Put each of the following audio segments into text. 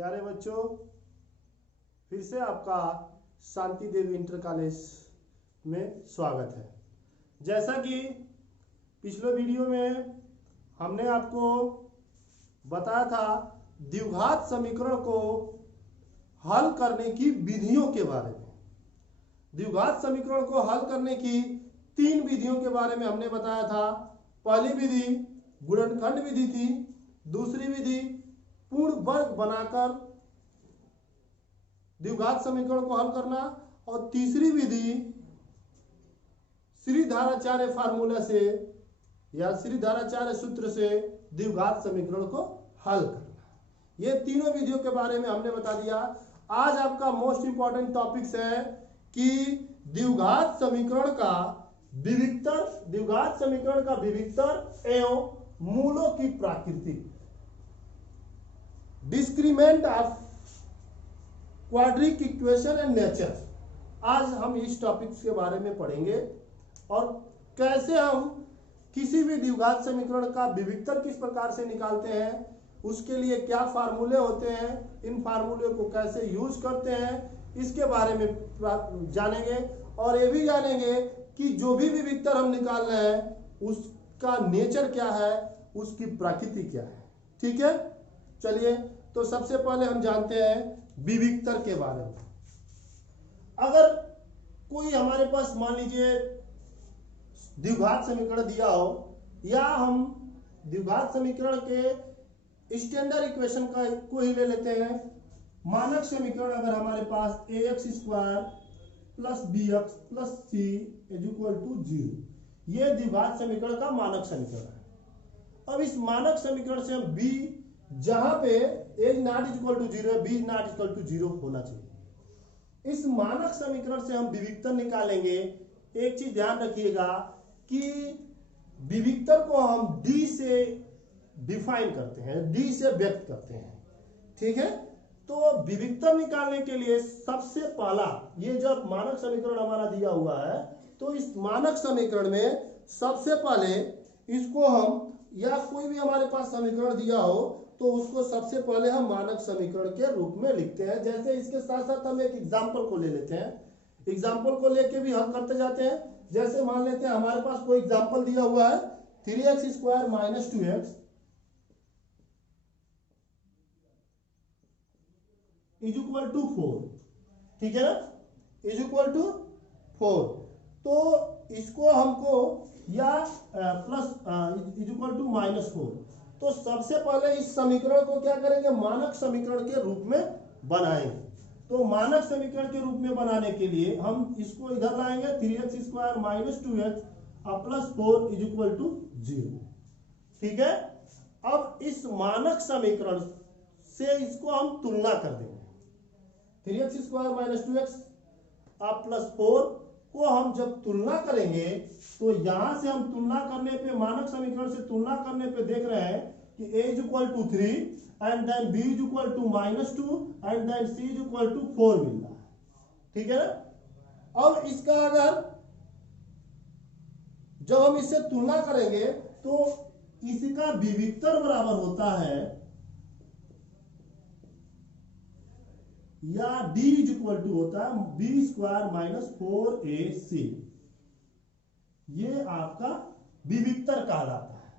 प्यारे बच्चों, फिर से आपका शांति देवी इंटर कॉलेज में स्वागत है। जैसा कि पिछले वीडियो में हमने आपको बताया था द्विघात समीकरण को हल करने की विधियों के बारे में। द्विघात समीकरण को हल करने की 3 विधियों के बारे में हमने बताया था। पहली विधि गुणनखंड विधि थी, दूसरी विधि पूर्ण वर्ग बनाकर द्विघात समीकरण को हल करना, और तीसरी विधि श्रीधराचार्य फार्मूला से या श्रीधराचार्य सूत्र से द्विघात समीकरण को हल करना। ये तीनों विधियों के बारे में हमने बता दिया। आज आपका मोस्ट इंपॉर्टेंट टॉपिक्स है कि द्विघात समीकरण का विविक्तर एवं मूलों की प्रकृति, discriminant of quadric equation and nature. आज हम इस टॉपिक्स के बारे में पढ़ेंगे और कैसे हम किसी भी द्विघात समीकरण का विविक्तर किस प्रकार से निकालते हैं, उसके लिए क्या फार्मूले होते हैं, इन फार्मूले को कैसे यूज करते हैं, इसके बारे में जानेंगे। और ये भी जानेंगे कि जो भी विविक्तर हम निकाल रहे हैं उसका नेचर क्या है, उसकी प्रकृति क्या है। ठीक है, चलिए तो सबसे पहले हम जानते हैं विविक्तर के बारे में। अगर कोई हमारे पास मान लीजिए द्विघात समीकरण दिया हो, या हम द्विघात समीकरण के स्टैंडर्ड इक्वेशन को ही ले लेते हैं। मानक समीकरण अगर हमारे पास ax² plus bx plus c is equal to 0, ये द्विघात समीकरण का मानक समीकरण है। अब इस मानक समीकरण से हम b जहां पे a नॉट इक्वल टू 0 है, b नॉट इक्वल टू 0 होना चाहिए। इस मानक समीकरण से हम विविक्तर निकालेंगे। एक चीज ध्यान रखिएगा कि विविक्तर को हम d से डिफाइन करते हैं, d से व्यक्त करते हैं। ठीक है, तो विविक्तर निकालने के लिए सबसे पहला, ये जब मानक समीकरण हमारा दिया हुआ है तो इस मानक समीकरण में सबसे पहले इसको हम, या कोई भी हमारे पास समीकरण दिया हो तो उसको सबसे पहले हम मानक समीकरण के रूप में लिखते हैं। जैसे इसके साथ साथ हम एक एग्जाम्पल को ले लेते हैं, एग्जाम्पल को लेके भी हल करते जाते हैं। जैसे मान लेते हैं हमारे पास कोई एग्जाम्पल दिया हुआ है 3x² minus 2x is equal to 4। ठीक है ना, इज इक्वल टू 4। तो इसको हमको, या प्लस इज इक्वल टू -4। तो सबसे पहले इस समीकरण को क्या करेंगे, मानक समीकरण के रूप में बनाएंगे। तो मानक समीकरण के रूप में बनाने के लिए हम इसको इधर लाएंगे, 3x² minus 2x plus 4 is equal to 0। ठीक है, अब इस मानक समीकरण से इसको हम तुलना कर देंगे। 3x² माइनस 2x प्लस 4 को हम जब तुलना करेंगे तो यहां से हम तुलना करने पे, मानक समीकरण से तुलना करने पे देख रहे हैं कि a is equal to 3 and then b is equal to -2 and then c is equal to 4 मिल रहा है। ठीक है ना, अब इसका अगर जब हम इससे तुलना करेंगे तो इसका विविक्तर बराबर होता है, या d इज इक्वल टू होता है b² माइनस 4ac। ये आपका विविक्तर कहलाता है।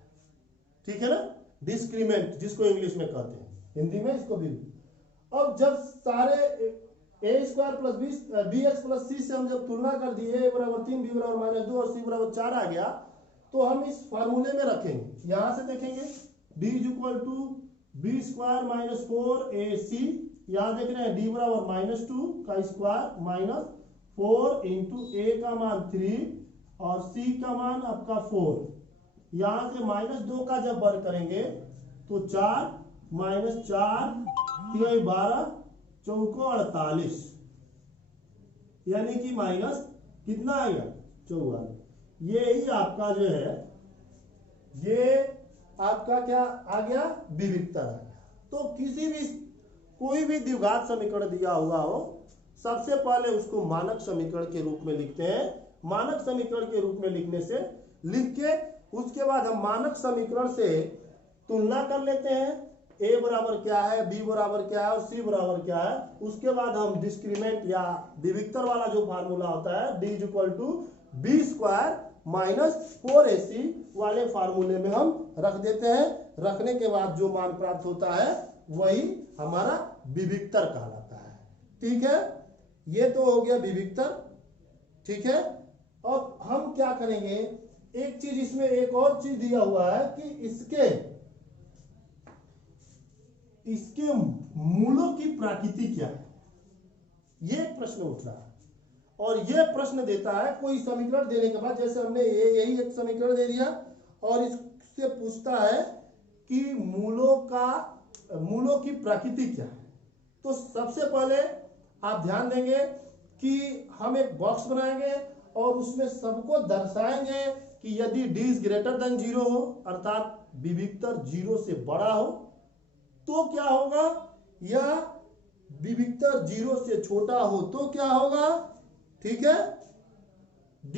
ठीक है ना, डिस्क्रीमेंट जिसको इंग्लिश में कहते हैं, हिंदी में इसको विविक्तर। अब जब सारे a² plus bx plus c से हम जब तुलना कर दिए, a बराबर 3, b बराबर -2 और c बराबर 4 आ गया, तो हम इस फार्मूले में रखेंगे। यहां से देखेंगे d is equal to b² minus 4ac, यहां देख रहे हैं d बराबर -2 का स्क्वायर माइनस 4 इंटू a का मान 3 और c का मान आपका 4। यहां से -2 का जब वर्ग करेंगे तो 4 -4 3 12 चौको 48, यानी कि माइनस कितना आएगा 44। ये ही आपका जो है, ये आपका क्या आ गया, विविक्तर आ गया। तो कोई भी द्विघात समीकरण दिया हुआ हो, सबसे पहले उसको मानक समीकरण के रूप में लिखते हैं। मानक समीकरण के रूप में लिखने से लिख के उसके बाद हम मानक समीकरण से तुलना कर लेते हैं। ए बराबर क्या है, बी बराबर क्या है और सी बराबर क्या है। उसके बाद हम डिस्क्रीमेंट या विविक्तर वाला जो फार्मूला होता है D is equal to B square minus 4ac वाले फार्मूले में हम रख देते हैं। रखने के बाद जो मान प्राप्त होता है वही हमारा विविक्तर कहलाता है। ठीक है, ये तो हो गया विविक्तर। ठीक है, अब हम क्या करेंगे, एक चीज इसमें एक और चीज दिया हुआ है कि इसके मूलों की प्रकृति क्या है, ये प्रश्न उठ रहा है। और ये प्रश्न देता है कोई समीकरण देने के बाद, जैसे हमने यही एक समीकरण दे दिया और इससे पूछता है कि मूलों की प्रकृति क्या है। तो सबसे पहले आप ध्यान देंगे कि हम एक बॉक्स बनाएंगे और उसमें सबको दर्शाएंगे कि यदि d इज ग्रेटर देन 0 हो, अर्थात विविक्तर 0 से बड़ा हो, तो क्या होगा, या विविक्तर 0 से छोटा हो तो क्या होगा। ठीक है, d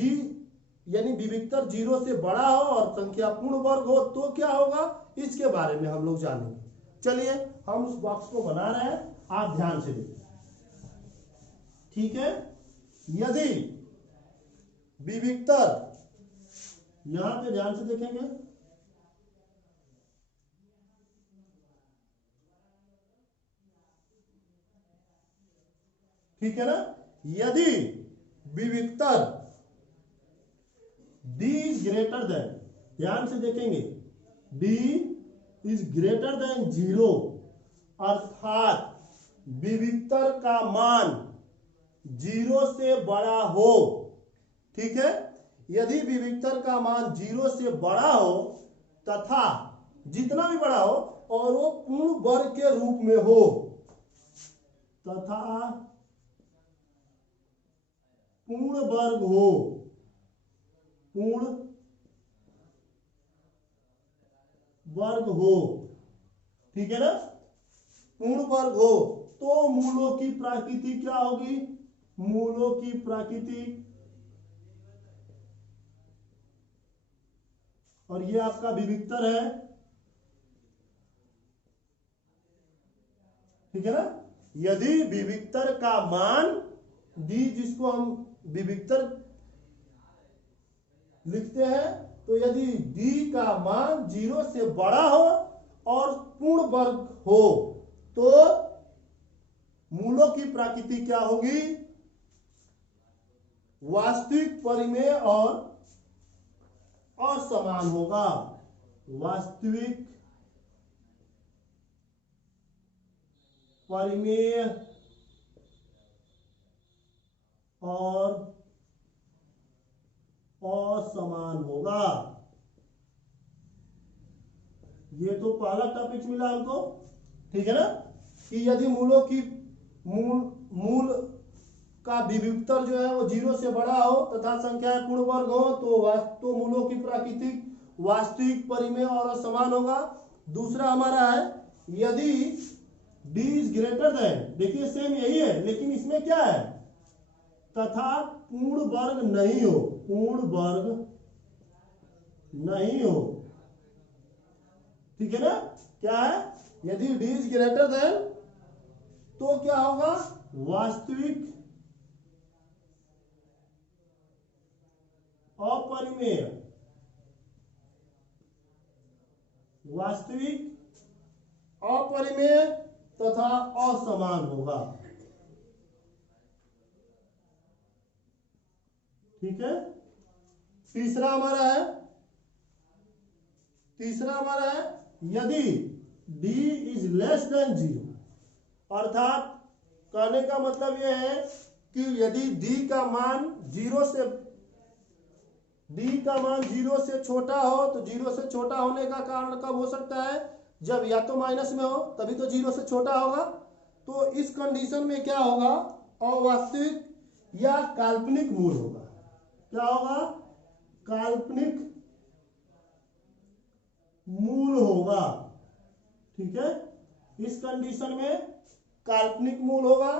यानी विविक्तर 0 से बड़ा हो और संख्या पूर्ण वर्ग हो तो क्या होगा, इसके बारे में हम लोग जानेंगे। चलिए हम उस बॉक्स को बना रहे हैं, आप ध्यान से देखिए। ठीक है, यदि विविक्तर, यहां पे ध्यान से देखेंगे, ठीक है ना, यदि विविक्तर d इज ग्रेटर देन, ध्यान से देखेंगे, d इज ग्रेटर देन 0, अर्थात विविक्तर का मान 0 से बड़ा हो। ठीक है, यदि विविक्तर का मान 0 से बड़ा हो तथा जितना भी बड़ा हो और वो पूर्ण वर्ग के रूप में हो, तथा पूर्ण वर्ग हो, पूर्ण वर्ग हो, ठीक है ना, पूर्ण वर्ग हो, तो मूलों की प्रकृति क्या होगी, मूलों की प्रकृति, और ये आपका विविक्तर है। ठीक है ना, यदि विविक्तर का मान d, जिसको हम विविक्तर लिखते हैं, तो यदि d का मान 0 से बड़ा हो और पूर्ण वर्ग हो तो मूलों की प्रकृति क्या होगी, वास्तविक परिमेय और असमान होगा। वास्तविक परिमेय और असमान होगा। ये तो पहला टॉपिक मिला हमको। ठीक है ना, कि यदि मूल का विविक्तर जो है वो 0 से बड़ा हो तथा संख्या पूर्ण वर्ग हो तो मूलों की प्राकृतिक वास्तविक परिमेय और असमान होगा। दूसरा हमारा है, यदि d इज ग्रेटर देन, देखिए सेम यही है लेकिन इसमें क्या है, तथा पूर्ण वर्ग नहीं हो, पूर्ण वर्ग नहीं हो। ठीक है ना, क्या है, यदि d इज ग्रेटर देन तो क्या होगा, वास्तविक अपरिमेय, वास्तविक अपरिमेय तथा असमान होगा। ठीक है, तीसरा हमारा है यदि d इज लेस देन 0, अर्थात कहने का मतलब यह है कि यदि d का मान 0 से छोटा हो, तो 0 से छोटा होने का कारण कब हो सकता है, जब या तो माइनस में हो तभी तो 0 से छोटा होगा। तो इस कंडीशन में क्या होगा, अवास्तविक या काल्पनिक मूल होगा। क्या होगा, काल्पनिक मूल होगा। ठीक है, इस कंडीशन में काल्पनिक मूल होगा।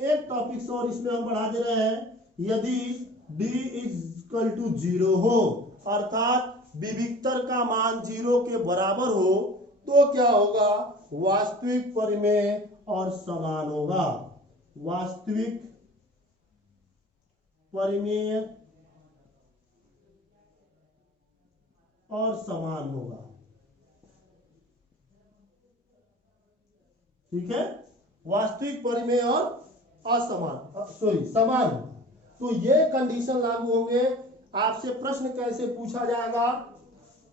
एक टॉपिक और इसमें हम बढ़ा दे रहे हैं, यदि d इज इक्वल टू 0 हो, अर्थात विविक्तर का मान 0 के बराबर हो, तो क्या होगा, वास्तविक परिमेय और समान होगा। वास्तविक परिमेय और समान होगा। ठीक है, वास्तविक परिमेय और समान होगा। तो ये कंडीशन लागू होंगे। आपसे प्रश्न कैसे पूछा जाएगा,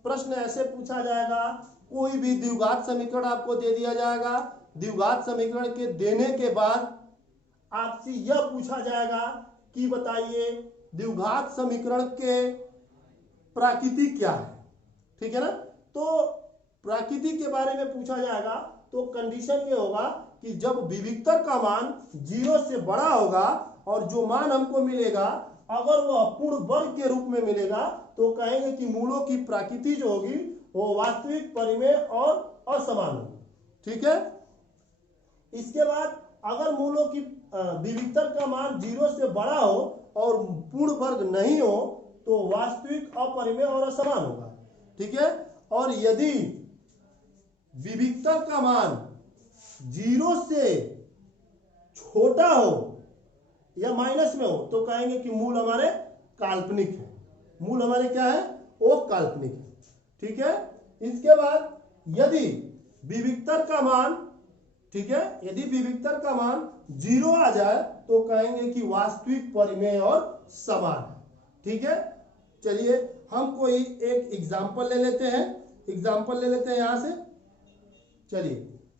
प्रश्न ऐसे पूछा जाएगा, कोई भी द्विघात समीकरण आपको दे दिया जाएगा। द्विघात समीकरण के देने के बाद आपसे यह पूछा जाएगा कि बताइए द्विघात समीकरण के प्रकृति क्या है। ठीक है ना, तो प्रकृति के बारे में पूछा जाएगा। तो कंडीशन ये होगा कि जब विविक्तर का मान 0 से बड़ा होगा और जो मान हमको मिलेगा अगर वह पूर्ण वर्ग के रूप में मिलेगा तो कहेंगे कि मूलों की प्रकृति जो होगी वो वास्तविक परिमेय और असमान होगी। ठीक है, इसके बाद अगर मूलों की विविक्तर का मान 0 से बड़ा हो और पूर्ण वर्ग नहीं हो तो वास्तविक अपरिमेय और असमान होगा। ठीक है, और यदि विविक्तर का मान 0 से छोटा हो या माइनस में हो तो कहेंगे कि मूल हमारे काल्पनिक है। मूल हमारे क्या है, वो काल्पनिक है। ठीक है, इसके बाद यदि विविक्तर का मान, ठीक है, यदि विविक्तर का मान 0 आ जाए तो कहेंगे कि वास्तविक परिमेय और समान है। ठीक है, चलिए हम कोई एक एग्जांपल ले लेते हैं। एग्जांपल ले लेते हैं यहां से, चलिए,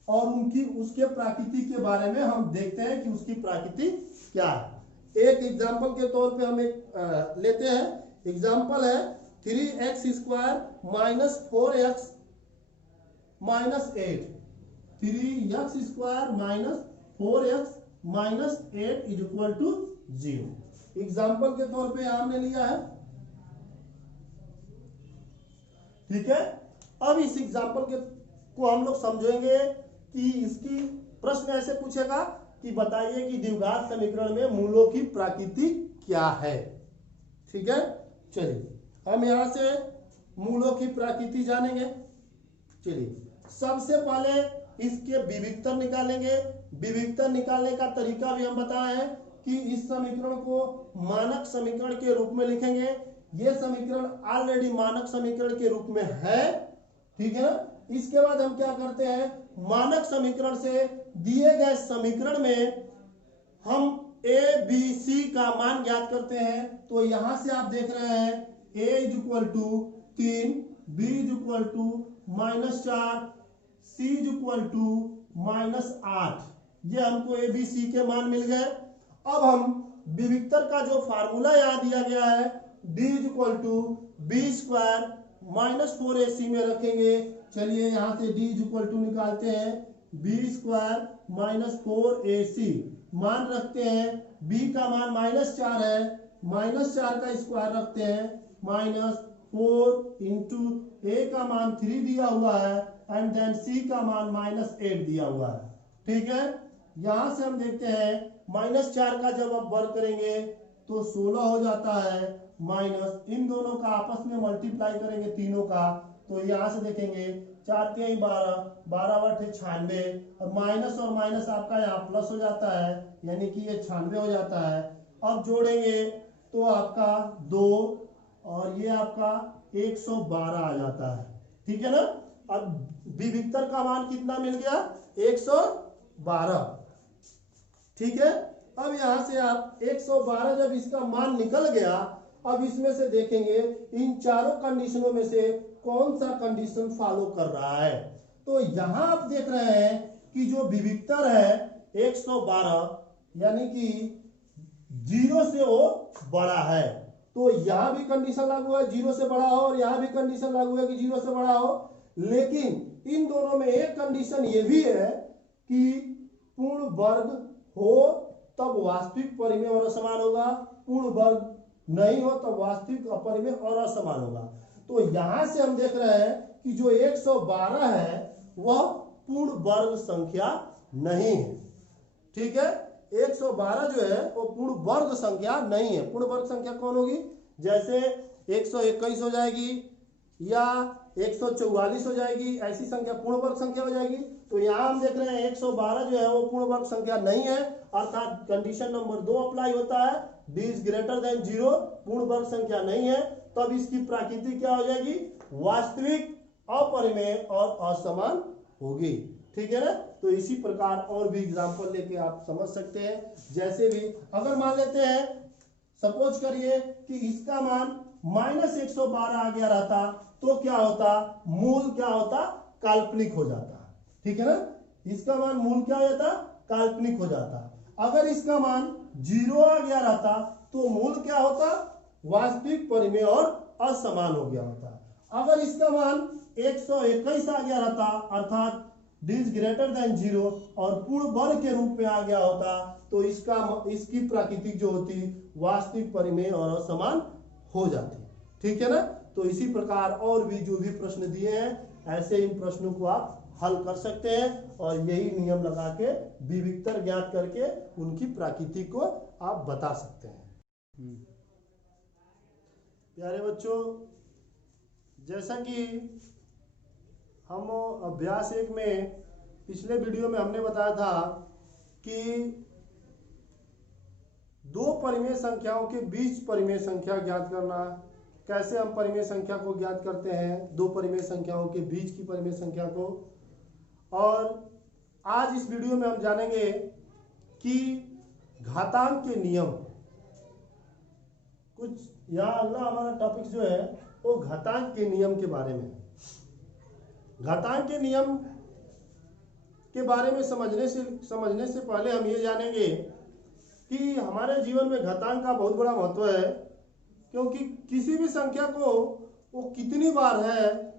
और उनकी उसके प्रकृति के बारे में हम देखते हैं कि उसकी प्रकृति क्या है। एक एग्जांपल के तौर पे हम एक लेते हैं। एग्जांपल है 3x square minus 4x minus 8। 3x square minus 4x minus 8 is equal to 0। Example के तौर पे हमने लिया है। ठीक है, अब इस एग्जांपल के को हम लोग समझेंगे कि इसकी प्रश्न ऐसे पूछेगा कि बताइए कि द्विघात समीकरण में मूलों की प्रकृति क्या है। ठीक है, चलिए हम यहां से मूलों की प्रकृति जानेंगे। चलिए सबसे पहले इसके विविक्तर निकालेंगे। विविक्तर निकालने का तरीका भी हम बताए हैं कि इस समीकरण को मानक समीकरण के रूप में लिखेंगे। यह समीकरण ऑलरेडी मानक समीकरण के रूप में है। ठीक है ना, इसके बाद हम क्या करते हैं, मानक समीकरण से दिए गए समीकरण में हम a b c का मान ज्ञात करते हैं। तो यहां से आप देख रहे हैं a is equal to 3, b is equal to -4, c is equal to -8। ये हमको a b c के मान मिल गए। अब हम विविक्तर का जो फार्मूला यहाँ दिया गया है d is equal to b square -4ac में रखेंगे। चलिए यहाँ से d इज इक्वल टू निकालते हैं, b स्क्वायर -4ac मान रखते हैं। b का मान -4 है, -4 का स्क्वायर रखते हैं, -4 इंटू a का मान 3 दिया हुआ है एंड देन c का मान -8 दिया हुआ है। ठीक है, यहां से हम देखते हैं -4 का जब आप वर्ग करेंगे तो 16 हो जाता है, माइनस इन दोनों का आपस में मल्टीप्लाई करेंगे तीनों का, तो यहां से देखेंगे 4 3 12, 12 8 96 और माइनस आपका यहाँ प्लस हो जाता है, यानी कि ये 96 हो जाता है। अब जोड़ेंगे तो आपका 2 और ये आपका 112 आ जाता है। ठीक है ना, अब विविक्तर का मान कितना मिल गया, 112। ठीक है, अब यहां से आप 112 जब इसका मान निकल गया, अब इसमें से देखेंगे इन चारों कंडीशनों में से कौन सा कंडीशन फॉलो कर रहा है। तो यहां आप देख रहे हैं कि जो विविक्तर है 112 यानी कि 0 से वो बड़ा है, तो यहां भी कंडीशन लागू है 0 से बड़ा हो और यहां भी कंडीशन लागू है कि 0 से बड़ा हो। लेकिन इन दोनों में एक कंडीशन ये भी है कि पूर्ण वर्ग हो तब वास्तविक परिमेय और असमान होगा, पूर्ण वर्ग नहीं हो तब वास्तविक अपरिमेय और असमान होगा। तो यहां से हम देख रहे हैं कि जो 112 है वह पूर्ण वर्ग संख्या नहीं है। ठीक है, 112 जो है वो पूर्ण वर्ग संख्या नहीं है। पूर्ण वर्ग संख्या कौन होगी, जैसे 121 हो जाएगी या 144 हो जाएगी, ऐसी संख्या पूर्ण वर्ग संख्या हो जाएगी। तो यहाँ हम देख रहे हैं 112 जो है वो पूर्ण वर्ग संख्या नहीं है, अर्थात कंडीशन नंबर 2 अप्लाई होता है, d इज ग्रेटर देन 0, पूर्ण वर्ग संख्या नहीं है, तब इसकी प्रकृति क्या हो जाएगी, वास्तविक, अपरिमेय और असमान होगी। ठीक है ना। तो इसी प्रकार और भी एग्जांपल लेके आप समझ सकते हैं। जैसे भी अगर मान लेते हैं, सपोज करिए कि इसका मान -112 आ गया रहता, तो क्या होता, मूल क्या होता, काल्पनिक हो जाता। ठीक है ना, इसका मान मूल क्या हो जाता, काल्पनिक हो जाता। अगर इसका मान 0 आ गया रहता तो मूल क्या होता, वास्तविक, परिमेय और असमान हो गया होता। अगर इसका मान 121 आ गया रहता, अर्थात d इज ग्रेटर देन 0 और पूर्ण वर्ग के रूप में आ गया होता, तो इसकी प्रकृति जो होती वास्तविक, परिमेय और असमान हो जाती। ठीक है ना। तो इसी प्रकार और भी जो भी प्रश्न दिए हैं, ऐसे इन प्रश्नों को आप हल कर सकते हैं और यही नियम लगा के विविक्तर ज्ञात करके उनकी प्रकृति को आप बता सकते हैं। प्यारे बच्चों, जैसा कि हम अभ्यास 1 में पिछले वीडियो में हमने बताया था कि दो परिमेय संख्याओं के बीच परिमेय संख्या ज्ञात करना, कैसे हम परिमेय संख्या को ज्ञात करते हैं, दो परिमेय संख्याओं के बीच की परिमेय संख्या को। और आज इस वीडियो में हम जानेंगे कि घातांक के नियम, कुछ यहाँ अगला हमारा टॉपिक जो है वो घातांक के नियम के बारे में। घातांक के नियम के बारे में समझने से पहले हम ये जानेंगे कि हमारे जीवन में घातांक का बहुत बड़ा महत्व है, क्योंकि किसी भी संख्या को वो कितनी बार है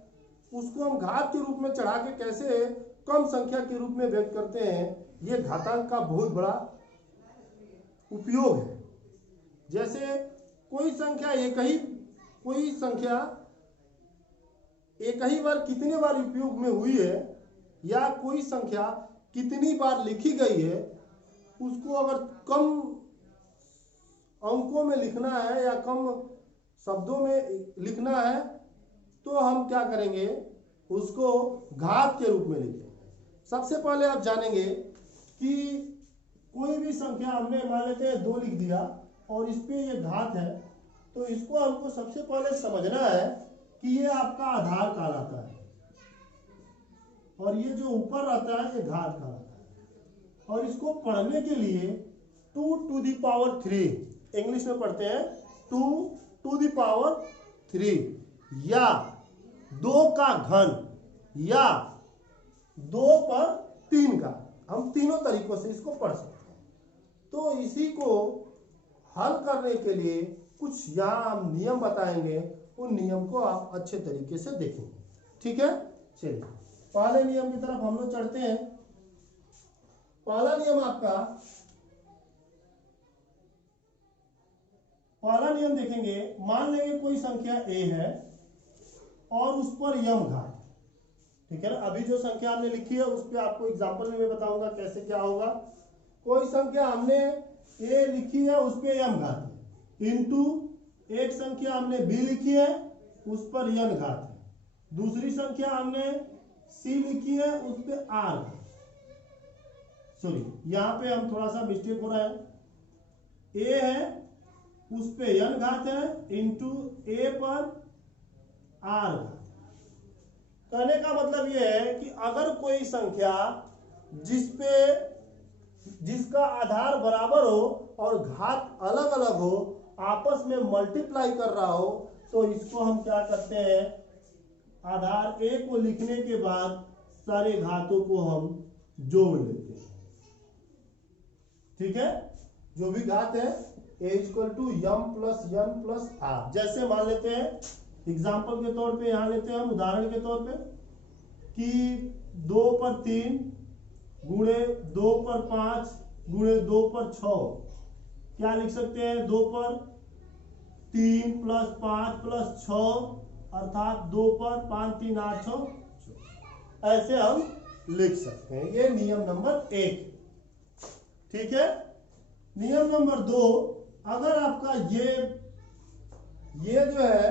उसको हम घात के रूप में चढ़ा के कैसे कम संख्या के रूप में व्यक्त करते हैं, ये घातांक का बहुत बड़ा उपयोग है। जैसे कोई संख्या एक ही बार कितने बार उपयोग में हुई है, या कोई संख्या कितनी बार लिखी गई है, उसको अगर कम अंकों में लिखना है या कम शब्दों में लिखना है, तो हम क्या करेंगे, उसको घात के रूप में लिखेंगे। सबसे पहले आप जानेंगे कि कोई भी संख्या हमने मान लेते हैं 2 लिख दिया और इस पे ये घात है, तो इसको हमको सबसे पहले समझना है कि ये आपका आधार कहलाता है और ये जो ऊपर रहता है ये घात कहलाता है। और इसको पढ़ने के लिए 2 to the power 3 इंग्लिश में पढ़ते हैं 2 to the power 3 या 2 का घन या 2 पर 3 का, हम तीनों तरीकों से इसको पढ़ सकते हैं। तो इसी को हल करने के लिए कुछ यहाँ हम नियम बताएंगे, उन नियम को आप अच्छे तरीके से देखेंगे। ठीक है, चलिए पहले नियम की तरफ हम लोग चढ़ते हैं। पहला नियम देखेंगे, मान लेंगे कोई संख्या a है और उस पर यम घात। ठीक है ना, अभी जो संख्या हमने लिखी है उस पर आपको एग्जांपल में मैं बताऊंगा कैसे क्या होगा। कोई संख्या हमने a लिखी है उस पर यम घात है, इंटू एक संख्या हमने b लिखी है उस पर यन घात है, दूसरी संख्या हमने c लिखी है उस पर r, सॉरी यहाँ पे हम थोड़ा सा मिस्टेक हो रहा है, a है उस पे यन घात है इंटू a पर r घात। कहने का मतलब यह है कि अगर कोई संख्या जिसका आधार बराबर हो और घात अलग अलग हो, आपस में मल्टीप्लाई कर रहा हो, तो इसको हम क्या करते हैं, आधार a को लिखने के बाद सारे घातों को हम जोड़ लेते हैं। ठीक है, जो भी घात है a equal to M plus N plus R. जैसे मान लेते हैं एग्जाम्पल के तौर पे, यहाँ लेते हैं हम उदाहरण के तौर पे कि 2 पर 3 गुणे 2 पर 5 गुणे 2 पर 6, क्या लिख सकते हैं, 2 पर 3 प्लस 5 प्लस 6 अर्थात 2 पर 5 3 8 6, ऐसे हम लिख सकते हैं। ये नियम नंबर 1। ठीक है, नियम नंबर 2, अगर आपका ये जो है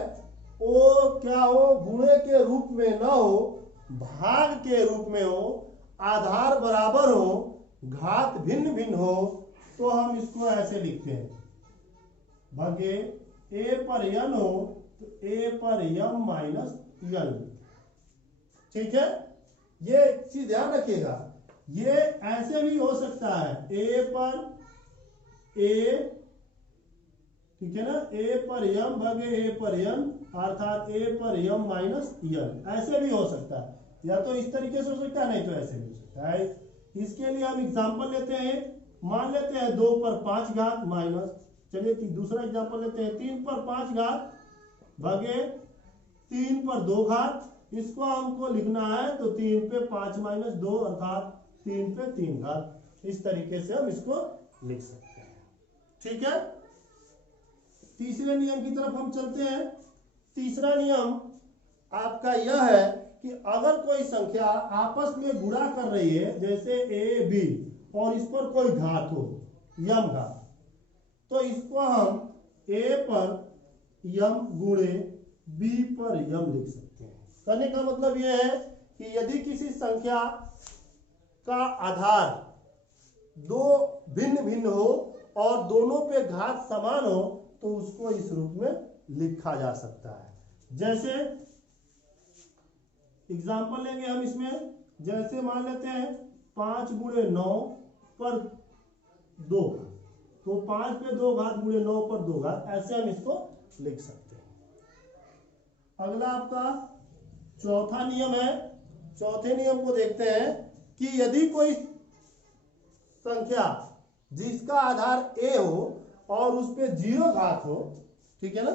वो क्या हो, गुणे के रूप में न हो, भाग के रूप में हो, आधार बराबर हो, घात भिन्न भिन्न हो, तो हम इसको ऐसे लिखते हैं, भागे ए पर n हो तो ए पर m माइनस n। ठीक है, ये चीज ध्यान रखिएगा। ये ऐसे भी हो सकता है, ए पर ए, ठीक है ना, ए पर m भागे ए पर n, अर्थात ए पर m माइनस n, ऐसे भी हो सकता है। या तो इस तरीके से हो सकता है, नहीं तो ऐसे भी हो सकता है। इसके लिए हम एग्जांपल लेते हैं, मान लेते हैं 2 पर 5 घात माइनस, चलिए दूसरा एग्जांपल लेते हैं 3 पर 5 घात भागे 3 पर 2 घात। इसको हमको लिखना है तो 3 पे 5 माइनस 2 अर्थात 3 पे 3 घात। इस तरीके से हम इसको लिख सकते हैं। ठीक है, तीसरे नियम की तरफ हम चलते हैं। तीसरा नियम आपका यह है कि अगर कोई संख्या आपस में गुणा कर रही है, जैसे ए बी, और इस पर कोई घात हो, यम घात, तो इसको हम ए पर यम गुणे बी पर यम लिख सकते हैं। कहने का मतलब यह है कि यदि किसी संख्या का आधार दो भिन्न भिन्न हो और दोनों पे घात समान हो, तो उसको इस रूप में लिखा जा सकता है। जैसे एग्जाम्पल लेंगे हम इसमें, जैसे मान लेते हैं 5 गुणे 9 पर 2, तो 5 पे 2 घात गुणे 9 पर 2 घात, ऐसे हम इसको लिख सकते हैं। अगला आपका चौथा नियम है। चौथे नियम को देखते हैं कि यदि कोई संख्या जिसका आधार a हो और उस पे 0 घात हो, ठीक है ना,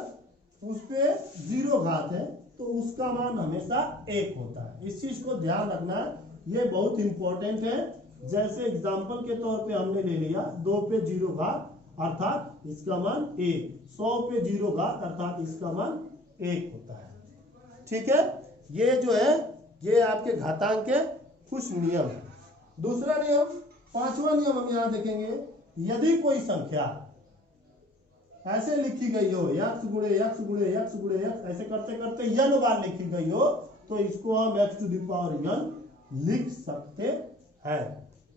उस पे 0 घात है, तो उसका मान हमेशा 1 होता है। इस चीज को ध्यान रखना है, ये बहुत इंपॉर्टेंट है। जैसे एग्जांपल के तौर पे हमने ले लिया 2 पे 0 घात अर्थात इसका मान 1, 100 पे 0 घात अर्थात इसका मान 1 होता है। ठीक है, ये जो है ये आपके घातांक के कुछ नियम है। दूसरा नियम, पांचवा नियम हम यहां देखेंगे, यदि कोई संख्या ऐसे लिखी गई हो, यक्स गुणे यक्स गुणे यक्स गुणे यक्स, ऐसे करते करते n बार लिखी गई हो, तो इसको हम x to the power n लिख सकते हैं।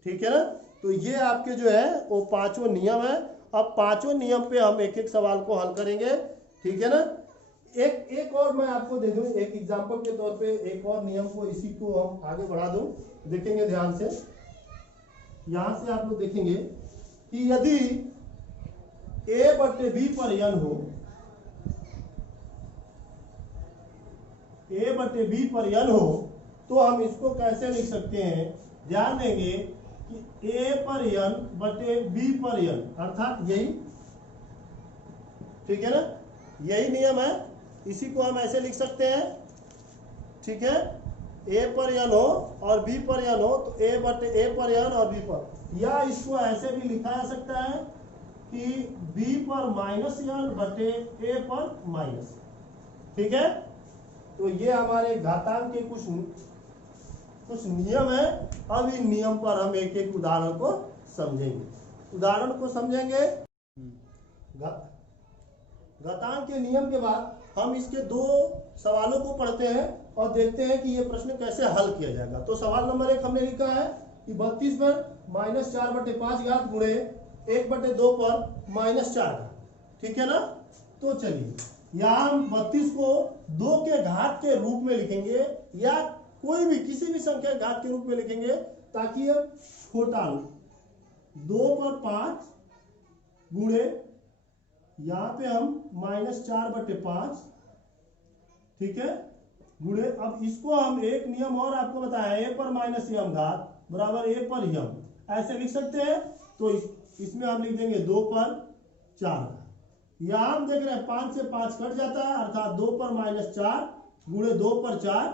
ठीक है ना, तो ये आपके जो है वो पांचों नियम है। अब पांचों नियम पे हम एक एक सवाल को हल करेंगे। ठीक है ना, एक और मैं आपको दे दूं, एक एग्जांपल के तौर पे एक और नियम को, इसी को हम आगे बढ़ा दूं। देखेंगे ध्यान से, यहां से आप लोग देखेंगे कि यदि a बटे b पर n हो, a बटे b पर n हो, तो हम इसको कैसे लिख सकते हैं। ध्यान देंगे कि a पर n बटे b पर n अर्थात यही, ठीक है ना, यही नियम है। इसी को हम ऐसे लिख सकते हैं। ठीक है, a पर n हो और b पर n हो, तो a बटे a पर n और b पर, या इसको ऐसे भी लिखा जा सकता है कि b पर माइनस n बटे a पर माइनस। ठीक है, तो ये हमारे घातांक के कुछ नियम है। अब इन नियम पर हम एक एक उदाहरण को समझेंगे। उदाहरण को समझेंगे, घातांक के नियम के बाद हम इसके दो सवालों को पढ़ते हैं और देखते हैं कि ये प्रश्न कैसे हल किया जाएगा। तो सवाल नंबर 1 हमने लिखा है कि 32 पर -4 बटे 5 घात गुणे 1 बटे 2 पर -4 घात। ठीक है ना, तो चलिए यहाँ हम 32 को 2 के घात के रूप में लिखेंगे, या कोई भी किसी भी संख्या घात के रूप में लिखेंगे, ताकि यह छोटा हो। 2 पर 5 गुणे, यहाँ पे हम -4 बटे 5, ठीक है, गुणे, अब इसको हम एक नियम और आपको बताया, a पर माइनस m घात बराबर a पर m, ऐसे लिख सकते हैं। तो इसमें हम लिख देंगे 2 पर 4 घात। यहाँ हम देख रहे हैं 5 से 5 कट जाता है, अर्थात 2 पर -4 गुणे 2 पर 4।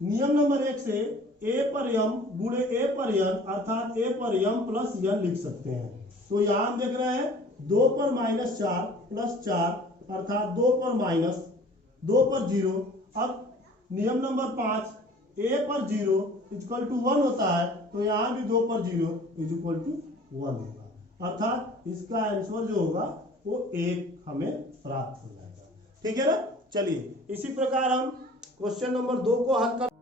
नियम नंबर 1 से a पर m गुणे a पर n अर्थात a पर m प्लस n लिख सकते हैं। तो यहाँ हम देख रहे हैं 2 पर -4 प्लस 4 अर्थात 2 पर माइनस 2 पर 0। अब नियम नंबर 5, a पर 0 इक्वल टू 1 होता है, तो यहाँ भी 2 पर 0 इक्वल टू 1 होगा, अर्थात इसका आंसर जो होगा वो 1 हमें प्राप्त हो जाएगा। ठीक है ना। चलिए इसी प्रकार हम क्वेश्चन नंबर 2 को हल कर